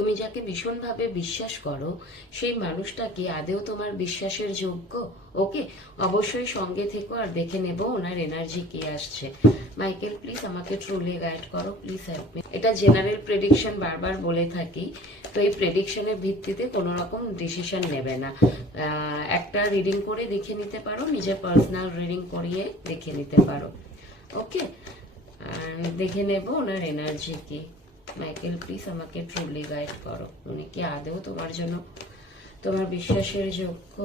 তুমি যাকে ভীষণভাবে বিশ্বাস করো সেই মানুষটা কি আদেও তোমার বিশ্বাসের যোগ্য? ওকে, অবশ্যই সঙ্গে থেকো আর দেখে নেব ওনার এনার্জি কি আসছে। মাইকেল প্লিজ আমাকে ট্রুলি গাইড করো, প্লিজ হেল্প মি। এটা জেনারেল প্রেডিকশন, বারবার বলে থাকি, তো এই প্রেডিকশনের ভিত্তিতে কোনো রকম ডিসিশন নেবে না। একটা রিডিং করে দেখে নিতে পারো, নিজের পার্সোনাল রিডিং করিয়ে দেখে নিতে পারো। ওকে, দেখে নেব ওনার এনার্জি কি। মাইকেল প্লিজ আমাকে ট্রুলি গাইড করো, উনি কি আদেও তোমার জন্য তোমার বিশ্বাসের যোগ্য?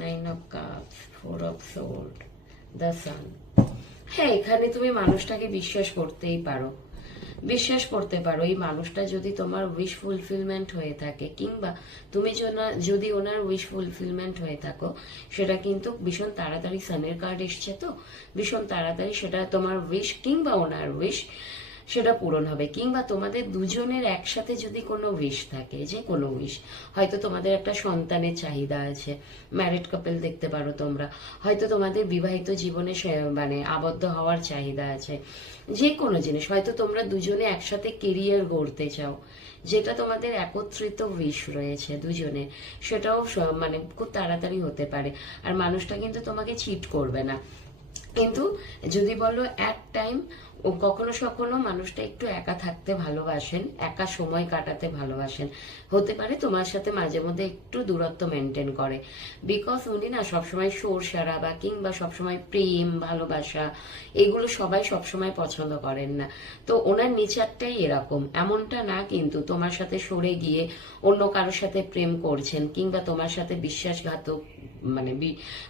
9 of cups, 4 of sword, the sun. হ্যাঁ, এখানে তুমি মানুষটাকে বিশ্বাস করতেই পারো, বিশ্বাস করতে পারো। এই মানুষটা যদি তোমার উইশ ফুলফিলমেন্ট হয়ে থাকে, কিংবা তুমি যদি ওনার উইশ ফুলফিলমেন্ট হয়ে থাকো, সেটা কিন্তু ভীষণ তাড়াতাড়ি, সানের কার্ড এসছে তো, ভীষণ তাড়াতাড়ি সেটা তোমার উইশ কিংবা ওনার উইশ সেটা পূরণ হবে। কিংবা তোমাদের দুজনের একসাথে যদি কোনো উইশ থাকে, যে কোনো উইশ, হয়তো তোমাদের একটা সন্তানের চাহিদা আছে, ম্যারিড কাপল দেখতে পারো তোমরা, হয়তো তোমাদের বিবাহিত জীবনে মানে আবদ্ধ হওয়ার চাহিদা আছে, যে কোনো জিনিস, হয়তো তোমরা দুজনে একসাথে কেরিয়ার গড়তে চাও, যেটা তোমাদের একত্রিত উইশ রয়েছে দুজনের, সেটাও মানে খুব তাড়াতাড়ি হতে পারে। আর মানুষটা কিন্তু তোমাকে চিট করবে না। কিন্তু যদি বলো এক টাইম, ও কখনো কখনো মানুষটা একটু একা থাকতে ভালোবাসেন, একা সময় কাটাতে ভালোবাসেন, হতে পারে তোমার সাথে মাঝে মধ্যে একটু দূরত্ব মেনটেন করে, বিকজ উনি না সবসময় শোর সারাবা কিংবা সবসময় প্রেম ভালোবাসা এগুলো সবাই সবসময় পছন্দ করেন না। তো ওনার নেচারটাই এরকম, এমনটা না কিন্তু তোমার সাথে সরে গিয়ে অন্য কারোর সাথে প্রেম করছেন কিংবা তোমার সাথে বিশ্বাসঘাতক মানে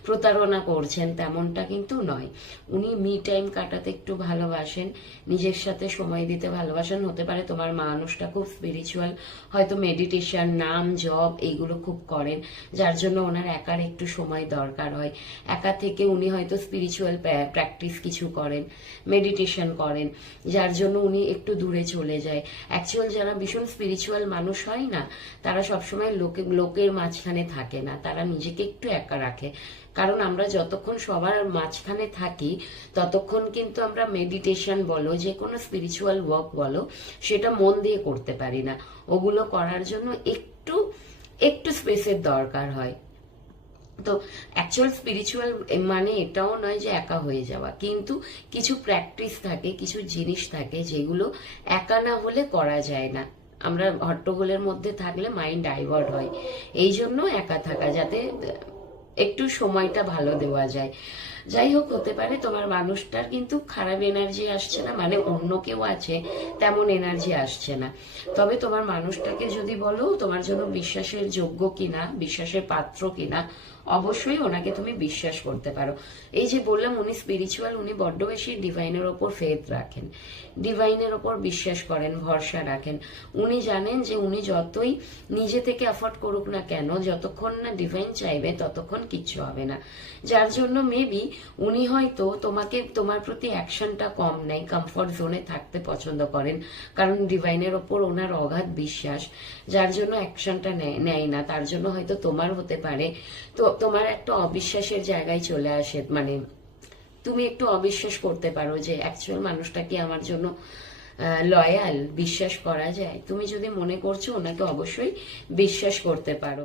প্রতারণা করছেন, তেমনটা কিন্তু নয়। উনি মি টাইম কাটাতে একটু ভালোবাসেন, নিজের সাথে সময় দিতে ভালোবাসেন। হতে পারে তোমার মানুষটা খুব স্পিরিচুয়াল, হয়তো মেডিটেশন, নাম জপ এইগুলো খুব করেন, যার জন্য ওনার একার একটু সময় দরকার হয়। একা থেকে উনি হয়তো স্পিরিচুয়াল প্র্যাকটিস কিছু করেন, মেডিটেশন করেন, যার জন্য উনি একটু দূরে চলে যায়। অ্যাকচুয়াল যারা ভীষণ স্পিরিচুয়াল মানুষ হয় না, তারা সবসময় লোকের মাঝখানে থাকে না, তারা নিজেকে একটু একা রাখে। কারণ আমরা যতক্ষণ সবার মাঝখানে থাকি, ততক্ষণ কিন্তু আমরা মেডিটেশন বলো, যে কোনো স্পিরিচুয়াল ওয়ার্ক বলো, সেটা মন দিয়ে করতে পারি না। ওগুলো করার জন্য একটু একটু স্পেসের দরকার হয়। তো অ্যাকচুয়াল স্পিরিচুয়াল মানে এটাও নয় যে একা হয়ে যাওয়া, কিন্তু কিছু প্র্যাকটিস থাকে, কিছু জিনিস থাকে যেগুলো একা না হলে করা যায় না। আমরা হট্টগোলের মধ্যে থাকলে মাইন্ড ডাইভার্ট হয়, এই জন্য একা থাকা, যাতে একটু সময়টা ভালো দেওয়া যায়। যাই হোক, হতে পারে তোমার মানুষটার কিন্তু খারাপ এনার্জি আসছে না, মানে অন্য কেউ আছে তেমন এনার্জি আসছে না। তবে তোমার মানুষটাকে যদি বলো তোমার জন্য বিশ্বাসের যোগ্য কিনা, বিশ্বাসের পাত্র কিনা, অবশ্যই ওনাকে তুমি বিশ্বাস করতে পারো। এই যে বললাম উনি স্পিরিচুয়াল, উনি বড্ড বেশি ডিভাইনের ওপর ফেথ রাখেন, ডিভাইনের ওপর বিশ্বাস করেন, ভরসা রাখেন। উনি জানেন যে উনি যতই নিজে থেকে এফোর্ট করুক না কেন, যতক্ষণ না ডিভাইন চাইবে ততক্ষণ কিচ্ছু হবে না। যার জন্য মেবি উনি হয়তো তোমাকে, তোমার প্রতি অ্যাকশনটা কম নেয়, কমফর্ট জোনে থাকতে পছন্দ করেন, কারণ ডিভাইনের ওপর ওনার অগাধ বিশ্বাস, যার জন্য অ্যাকশনটা নেয় না। তার জন্য হয়তো তোমার হতে পারে তো তোমার একটা অবিশ্বাসের জায়গায় চলে আসে, মানে তুমি একটু অবিশ্বাস করতে পারো যে অ্যাকচুয়াল মানুষটা কি আমার জন্য লয়াল, বিশ্বাস করা যায়। তুমি যদি মনে করছো, ওনাকে অবশ্যই বিশ্বাস করতে পারো।